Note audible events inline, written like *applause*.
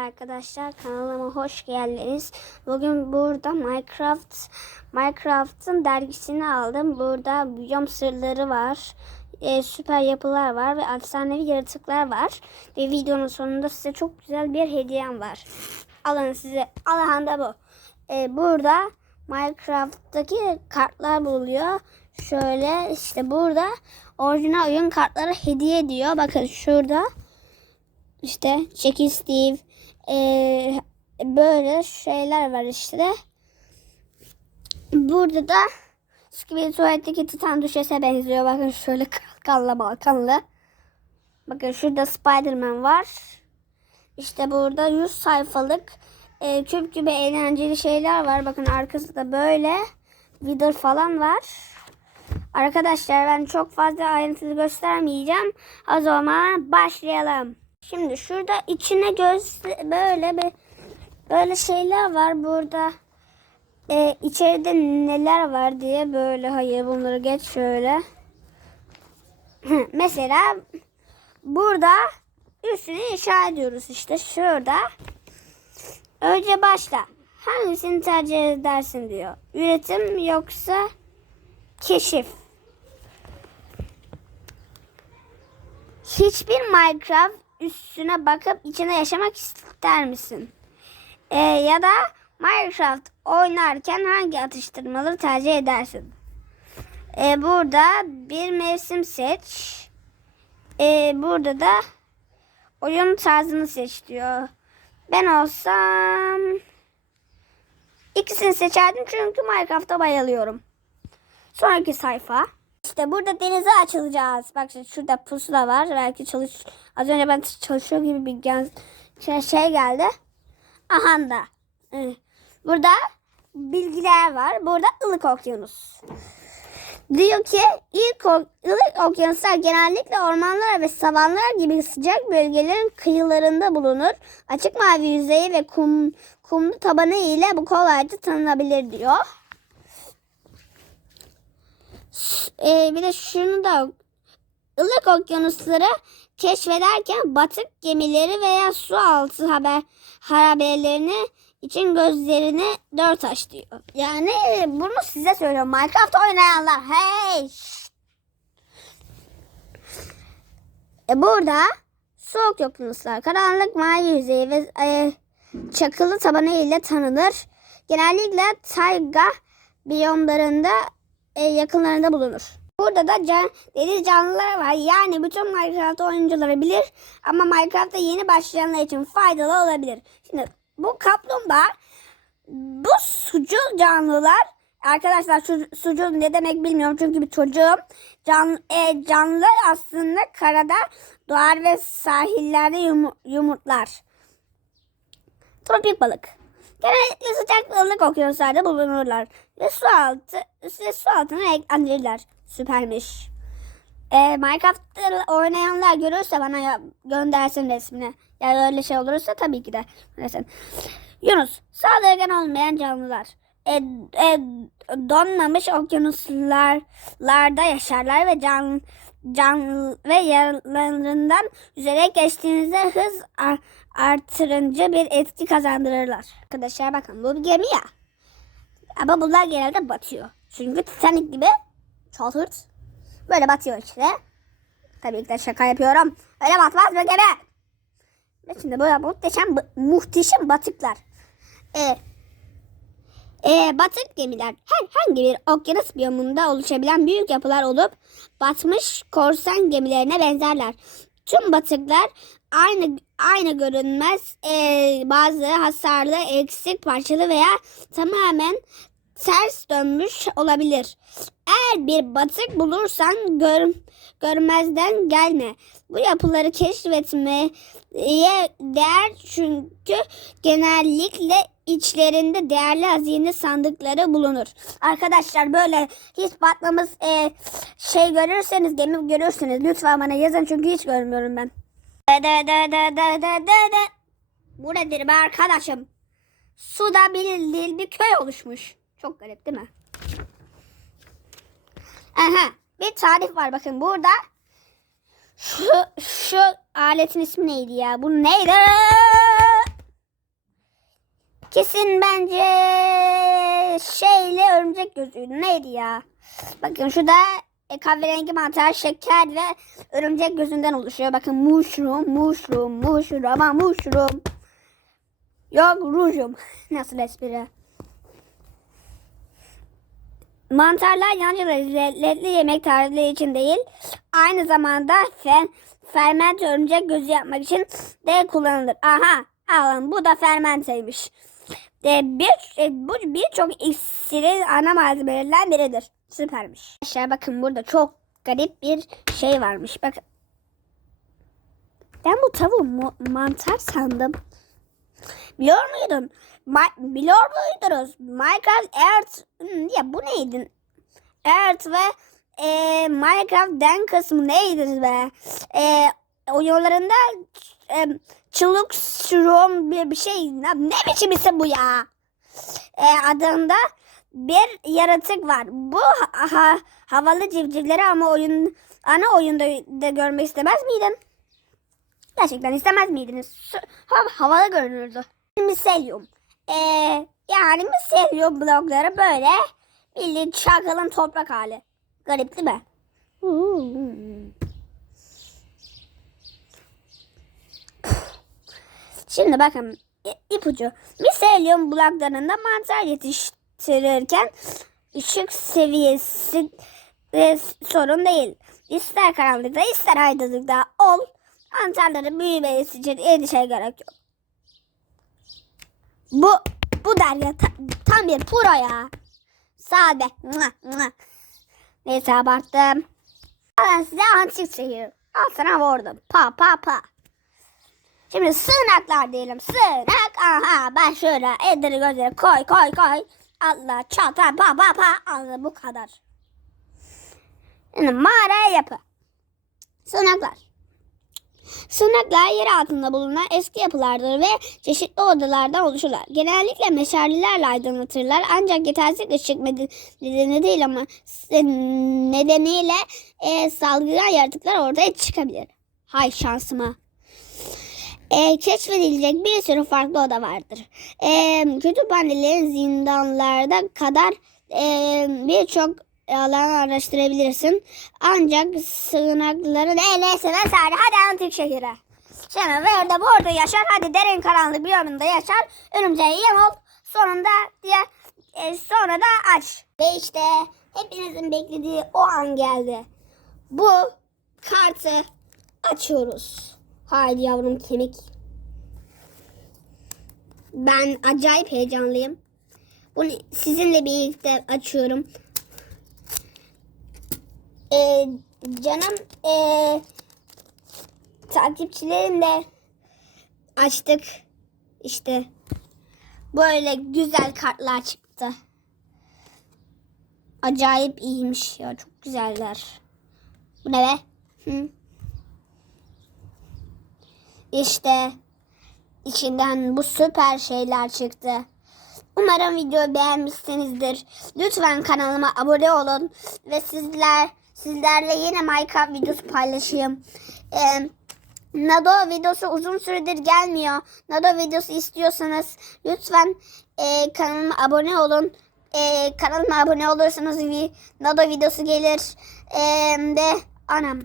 Arkadaşlar kanalıma hoş geldiniz. Bugün burada Minecraft Minecraft'ın dergisini aldım. Burada biyom sırları var. e, süper yapılar var ve efsanevi yaratıklar var. Ve videonun sonunda size çok güzel bir hediyem var. Alın size. Alın da bu. E, burada Minecraft'taki kartlar buluyor. Şöyle işte burada orijinal oyun kartları hediye ediyor. Bakın şurada işte Çekil Steve eee, böyle şeyler var işte. Burada da Skibidi tuvaletteki Titan düşese benziyor. Bakın şöyle kalkanlı balkanlı. Bakın şurada Spiderman var. İşte burada 100 sayfalık eee küp gibi eğlenceli şeyler var. Bakın arkasında böyle Wither falan var. Arkadaşlar ben çok fazla ayrıntılı göstermeyeceğim. O zaman başlayalım. Şimdi şurada içine göz böyle bir böyle şeyler var burada. Ee, içeride neler var diye böyle hayır bunları geç şöyle. *laughs* Mesela burada üstünü inşa ediyoruz işte şurada. Önce başla. Hangisini tercih edersin diyor. Üretim yoksa keşif. Hiçbir Minecraft üstüne bakıp içine yaşamak ister misin? Ee, ya da Minecraft oynarken hangi atıştırmaları tercih edersin? Ee, burada bir mevsim seç. Ee, burada da oyun tarzını seç diyor. Ben olsam ikisini seçerdim çünkü Minecraft'a bayılıyorum. Sonraki sayfa. İşte burada denize açılacağız. Bak şimdi şurada pusula var. Belki çalış... Az önce ben çalışıyor gibi bir gen... şey, şey geldi. Aha da. Burada bilgiler var. Burada ılık okyanus. Diyor ki ilk o- ılık okyanuslar genellikle ormanlar ve savanlar gibi sıcak bölgelerin kıyılarında bulunur. Açık mavi yüzeyi ve kum, kumlu tabanı ile bu kolayca tanınabilir diyor. Ee, bir de şunu da ılık okyanusları keşfederken batık gemileri veya su altı haber harabelerini için gözlerini dört aç diyor. Yani bunu size söylüyorum. Minecraft oynayanlar. Hey! E burada soğuk okyanuslar, karanlık mavi yüzeyi ve e, çakılı tabanı ile tanınır. Genellikle tayga biyomlarında e, yakınlarında bulunur. Burada da can, deniz canlıları var. Yani bütün Minecraft oyuncuları bilir. Ama Minecraft'ta yeni başlayanlar için faydalı olabilir. Şimdi bu kaplumbağa bu sucul canlılar arkadaşlar su, sucul ne demek bilmiyorum çünkü bir çocuğum. Can, e, canlılar aslında karada doğar ve sahillerde yumu- yumurtlar. Tropik balık. Genellikle sıcak ve ılık okyanuslarda bulunurlar. Ve su altı ve su altına eklendirirler. Süpermiş. Ee, Minecraft'ta oynayanlar görürse bana göndersin resmini. Yani öyle şey olursa tabii ki de göndersin. Yunus. Saldırgan olmayan canlılar. E, e, donmamış okyanuslarda yaşarlar ve can, can ve yaralarından yüzerek geçtiğinizde hız ar- artırıcı bir etki kazandırırlar. Arkadaşlar bakın bu bir gemi ya. Ama bunlar genelde batıyor. Çünkü Titanic gibi hırs. Böyle batıyor işte. Tabii ki de şaka yapıyorum. Öyle batmaz bir gemi. Ve şimdi böyle muhteşem, muhteşem batıklar. Ee, e, batık gemiler herhangi bir okyanus biyomunda oluşabilen büyük yapılar olup batmış korsan gemilerine benzerler. Tüm batıklar aynı aynı görünmez e, bazı hasarlı, eksik, parçalı veya tamamen ters dönmüş olabilir. Eğer bir batık bulursan gör, görmezden gelme. Bu yapıları keşfetmeye değer çünkü genellikle içlerinde değerli hazine sandıkları bulunur. Arkadaşlar böyle hiç batmamız e, şey görürseniz gemi görürsünüz. Lütfen bana yazın çünkü hiç görmüyorum ben. Bu nedir be arkadaşım? Suda bir, bir köy oluşmuş. Çok garip değil mi? Aha, bir tarif var bakın burada. Şu, şu aletin ismi neydi ya? Bu neydi? Kesin bence şeyle örümcek gözüydü. Neydi ya? Bakın şurada e, kahverengi mantar, şeker ve örümcek gözünden oluşuyor. Bakın mushroom, mushroom, mushroom ama mushroom. Yok rujum. *laughs* Nasıl espri? Mantarlar yalnızca lezzetli yemek tarifleri için değil, aynı zamanda fe, ferment örümcek gözü yapmak için de kullanılır. Aha, alın bu da fermenteymiş. E, bir, bu birçok iksirin ana malzemelerinden biridir. Süpermiş. Arkadaşlar bakın burada çok garip bir şey varmış. Bakın. Ben bu tavuğu mantar sandım. Biliyor muydun? Ma- biliyor muydunuz? Minecraft Earth Hmm, ya bu neydi? Earth ve e, Minecraft Den kısmı neydi be? E, oyunlarında e, çılık şurum bir, bir şey ne, biçim isim bu ya? E, adında bir yaratık var. Bu ha- ha- havalı civcivleri ama oyun ana oyunda da görmek istemez miydin? Gerçekten istemez miydiniz? Havalı görünürdü. Miselyum. Ee, yani miselyum blokları böyle bildiğin çakalın toprak hali. Garip değil mi? Şimdi bakın ipucu. Miselyum bloklarında mantar yetiştirirken ışık seviyesi e, sorun değil. İster karanlıkta ister aydınlıkta ol. Mantarların büyümesi için endişeye gerek yok. Bu bu derya ta- tam bir pro ya. Sade. Neyse abarttım. Ben size antik şehir. Al sana vurdum. Pa pa pa. Şimdi sığınaklar diyelim. Sığınak. Aha ben şöyle elleri gözleri koy koy koy. Allah çata pa pa pa. Allah bu kadar. Şimdi mağara yapı. Sığınaklar. Sığınaklar yer altında bulunan eski yapılardır ve çeşitli odalardan oluşurlar. Genellikle meşalelerle aydınlatırlar ancak yetersiz ışık medi- nedeni değil ama nedeniyle e, salgılan yaratıklar ortaya çıkabilir. Hay şansıma. E, keşfedilecek bir sürü farklı oda vardır. E, kütüphanelerin zindanlarda kadar e, birçok alan araştırabilirsin. Ancak sığınakların eylesine sari. Hadi antik şehire. Şimdi verde burada yaşar. Hadi derin karanlık bir yolunda yaşar. Örümceğe yem ol. Sonunda diye e, sonra da aç. Ve işte hepinizin beklediği o an geldi. Bu kartı açıyoruz. Haydi yavrum kemik. Ben acayip heyecanlıyım. Bunu sizinle birlikte açıyorum. Ee, canım ee, takipçilerimle açtık. İşte böyle güzel kartlar çıktı. Acayip iyiymiş ya çok güzeller. Bu ne be? Hı? İşte içinden bu süper şeyler çıktı. Umarım videoyu beğenmişsinizdir. Lütfen kanalıma abone olun ve sizler sizlerle yine Minecraft videosu paylaşayım. Ee, Nado videosu uzun süredir gelmiyor. Nado videosu istiyorsanız lütfen e, kanalıma abone olun. E, kanalıma abone olursanız vi- Nado videosu gelir. E, ve anam